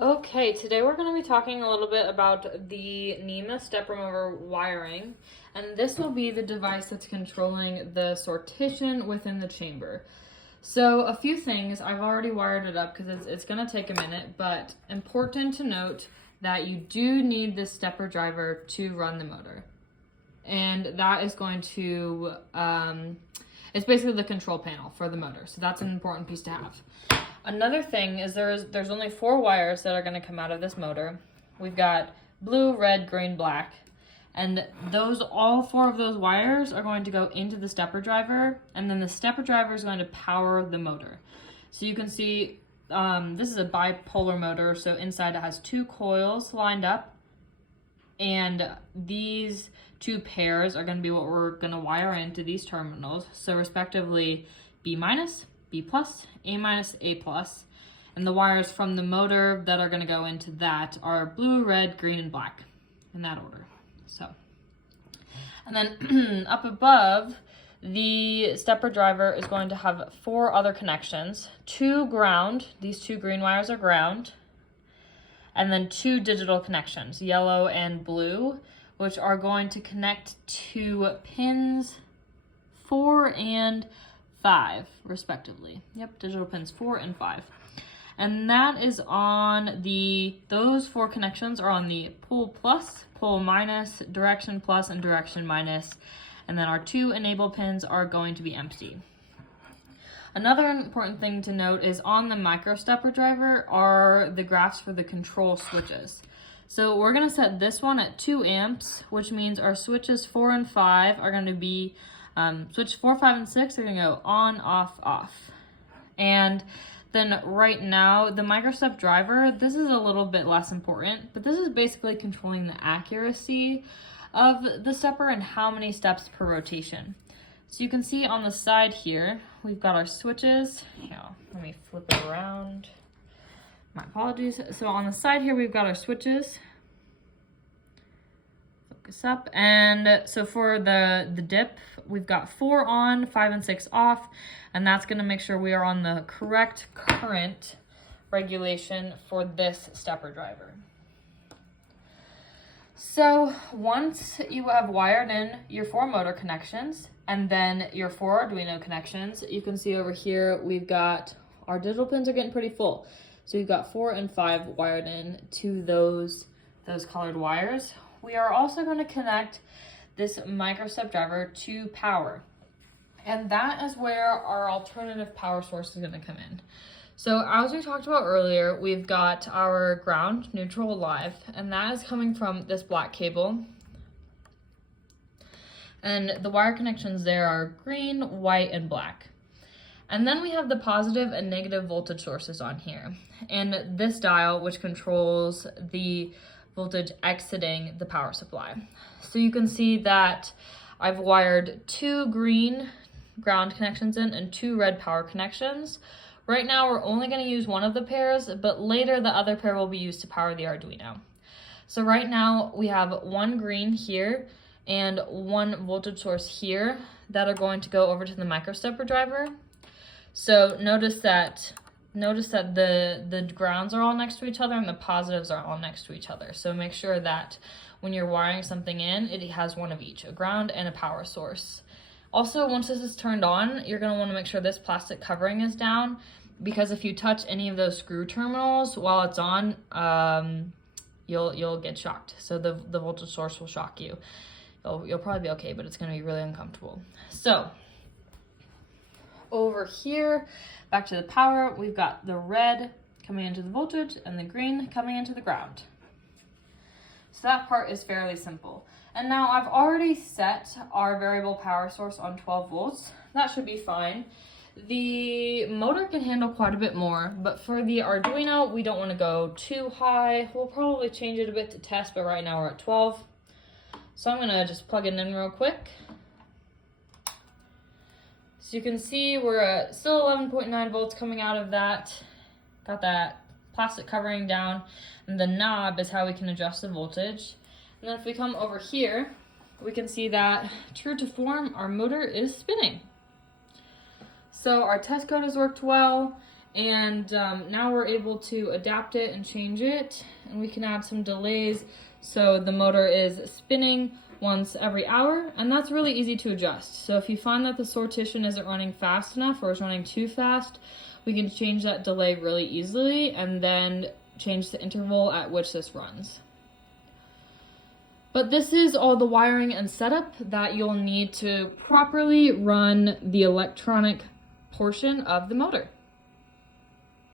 Okay, today we're going to be talking a little bit about the NEMA step remover wiring, and this will be the device that's controlling the sortition within the chamber. So a few things, I've already wired it up because it's going to take a minute, but important to note that you do need this stepper driver to run the motor. And that is going to, it's basically the control panel for the motor, so that's an important piece to have. Another thing is there's only 4 wires that are going to come out of this motor. We've got blue, red, green, black, and all 4 of those wires are going to go into the stepper driver, and then the stepper driver is going to power the motor. So you can see this is a bipolar motor, so inside it has 2 coils lined up, and these 2 pairs are going to be what we're going to wire into these terminals. So respectively B minus, B plus, A minus, A plus. And the wires from the motor that are going to go into that are blue, red, green, and black in that order. So, and then up above, the stepper driver is going to have 4 other connections. 2 ground, these 2 green wires are ground, and then 2 digital connections, yellow and blue, which are going to connect to pins 4 and 5, respectively. Yep, digital pins 4 and 5. And that is on those 4 connections are on the pole plus, pole minus, direction plus, and direction minus. And then our 2 enable pins are going to be empty. Another important thing to note is on the micro stepper driver are the graphs for the control switches. So we're going to set this one at 2 amps, which means our switches 4 and 5 are going to be switch 4, 5, and 6 are going to go on, off, off. And then right now, the microstep driver, this is a little bit less important, but this is basically controlling the accuracy of the stepper and how many steps per rotation. So you can see on the side here, we've got our switches. Here, let me flip it around. My apologies. So on the side here, we've got our switches. Focus up. And so for the dip, we've got 4 on, 5 and 6 off, and that's going to make sure we are on the correct current regulation for this stepper driver. So once you have wired in your 4 motor connections and then your 4 Arduino connections, you can see over here we've got our digital pins are getting pretty full. So we've got 4 and 5 wired in to those colored wires. We are also going to connect this microstep driver to power. And that is where our alternative power source is going to come in. So as we talked about earlier, we've got our ground, neutral, live, and that is coming from this black cable. And the wire connections there are green, white, and black. And then we have the positive and negative voltage sources on here. And this dial, which controls the voltage exiting the power supply. So you can see that I've wired 2 green ground connections in and 2 red power connections. Right now we're only going to use one of the pairs, but later the other pair will be used to power the Arduino. So right now we have 1 green here and 1 voltage source here that are going to go over to the microstepper driver. So notice that the grounds are all next to each other and the positives are all next to each other. So make sure that when you're wiring something in, it has one of each, a ground and a power source. Also, once this is turned on, you're going to want to make sure this plastic covering is down, because if you touch any of those screw terminals while it's on, you'll get shocked. So the voltage source will shock you. You'll probably be okay, but it's going to be really uncomfortable. So over here, back to the power, we've got the red coming into the voltage and the green coming into the ground. So that part is fairly simple. And now I've already set our variable power source on 12 volts. That should be fine. The motor can handle quite a bit more, but for the Arduino, we don't want to go too high. We'll probably change it a bit to test, but right now we're at 12. So I'm going to just plug it in real quick. So you can see we're at still 11.9 volts coming out of that. Got that plastic covering down, and the knob is how we can adjust the voltage. And then if we come over here, we can see that true to form, our motor is spinning. So our test code has worked well, And now we're able to adapt it and change it, and we can add some delays so the motor is spinning once every hour, and that's really easy to adjust. So if you find that the sortition isn't running fast enough or is running too fast, we can change that delay really easily and then change the interval at which this runs. But this is all the wiring and setup that you'll need to properly run the electronic portion of the motor.